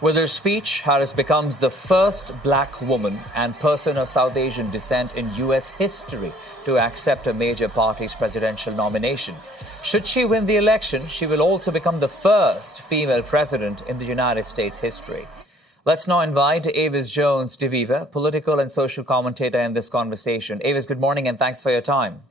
With her speech, Harris becomes the first black woman and person of South Asian descent in U.S. history to accept a major party's presidential nomination. Should she win the election, she will also become the first female president in the United States history. Let's now invite Avis Jones-DeWeever, political and social commentator, in this conversation. Avis, good morning and thanks for your time.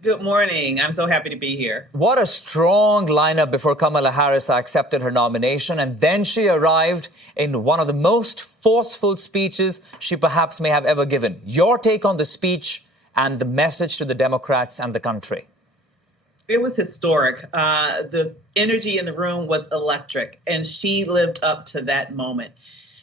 Good morning. I'm so happy to be here. What a strong lineup before Kamala Harris accepted her nomination, and then she arrived in one of the most forceful speeches she perhaps may have ever given. Your take on the speech and the message to the Democrats and the country. It was historic. The energy in the room was electric, and she lived up to that moment.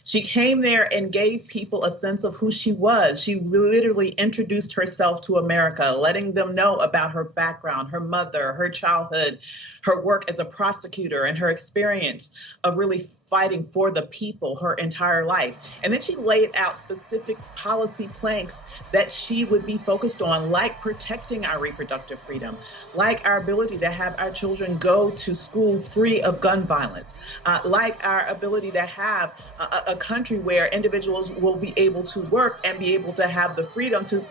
She came there and gave people a sense of who she was. She literally introduced herself to America, letting them know about her background, her mother, her childhood, her work as a prosecutor, and her experience of really fighting for the people her entire life. And then she laid out specific policy planks that she would be focused on, like protecting our reproductive freedom, like our ability to have our children go to school free of gun violence, like our ability to have a country where individuals will be able to work and be able to have the freedom to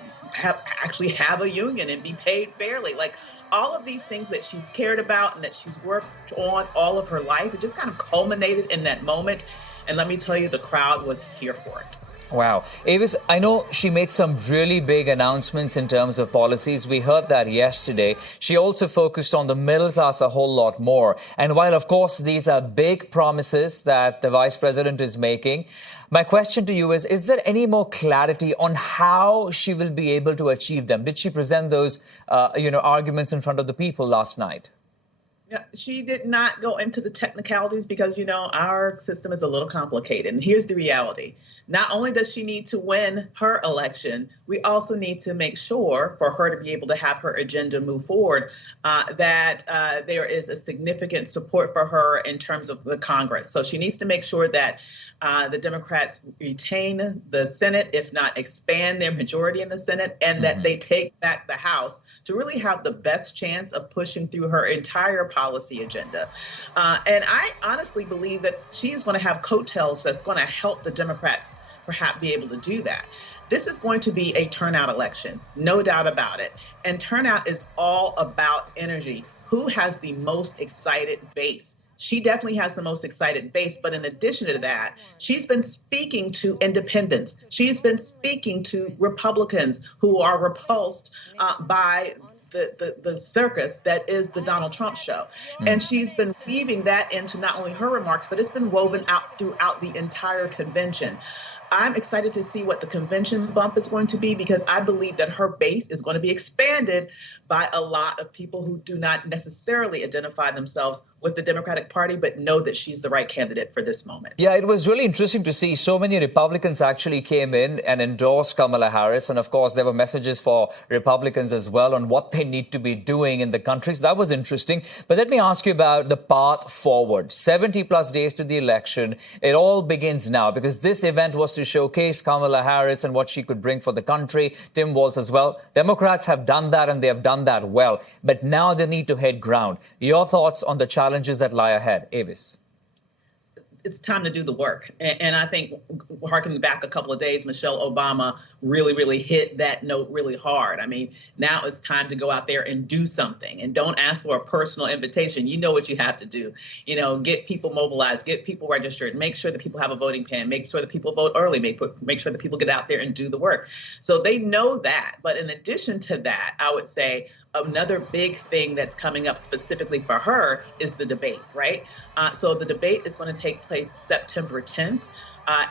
actually have a union and be paid fairly. Like all of these things that she's cared about and that she's worked on all of her life, it just kind of culminated in that moment. And let me tell you, the crowd was here for it. Wow. Avis, I know she made some really big announcements in terms of policies. We heard that yesterday. She also focused on the middle class a whole lot more. And while, of course, these are big promises that the vice president is making, my question to you is there any more clarity on how she will be able to achieve them? Did she present those, arguments in front of the people last night? Yeah, she did not go into the technicalities because, our system is a little complicated. And here's the reality. Not only does she need to win her election, we also need to make sure for her to be able to have her agenda move forward, that there is a significant support for her in terms of the Congress. So she needs to make sure that the Democrats retain the Senate, if not expand their majority in the Senate, and that they take back the House to really have the best chance of pushing through her entire policy agenda. And I honestly believe that she's going to have coattails that's going to help the Democrats perhaps be able to do that. This is going to be a turnout election, no doubt about it. And turnout is all about energy. Who has the most excited base? She definitely has the most excited base. But in addition to that, she's been speaking to independents. She's been speaking to Republicans who are repulsed by the circus that is the Donald Trump show. And she's been weaving that into not only her remarks, but it's been woven out throughout the entire convention. I'm excited to see what the convention bump is going to be, because I believe that her base is going to be expanded by a lot of people who do not necessarily identify themselves with the Democratic Party, but know that she's the right candidate for this moment. Yeah, it was really interesting to see so many Republicans actually came in and endorsed Kamala Harris. And of course, there were messages for Republicans as well on what they need to be doing in the country. So that was interesting. But let me ask you about the path forward. 70 plus days to the election. It all begins now, because this event was to showcase Kamala Harris and what she could bring for the country. Tim Walz as well. Democrats have done that, and they have done that well. But now they need to hit ground. Your thoughts on the challenges that lie ahead, Avis? It's time to do the work. And I think, harkening back a couple of days, Michelle Obama really hit that note really hard. I mean, now it's time to go out there and do something, and don't ask for a personal invitation. You know what you have to do. Get people mobilized, get people registered, make sure that people have a voting pen, make sure that people vote early, make sure that people get out there and do the work. So they know that. But in addition to that, I would say another big thing that's coming up specifically for her is the debate, right? So the debate is going to take place September 10th.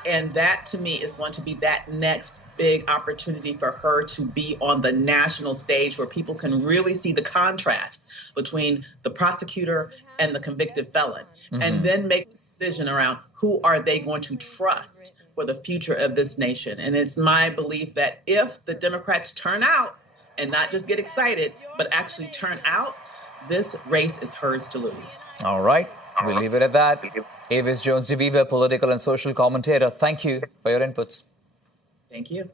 And that, to me, is going to be that next big opportunity for her to be on the national stage, where people can really see the contrast between the prosecutor and the convicted felon, and then make a decision around who are they going to trust for the future of this nation. And it's my belief that if the Democrats turn out and not just get excited, but actually turn out, this race is hers to lose. All right. We'll leave it at that. Avis Jones-DeWeever, political and social commentator, thank you for your inputs. Thank you.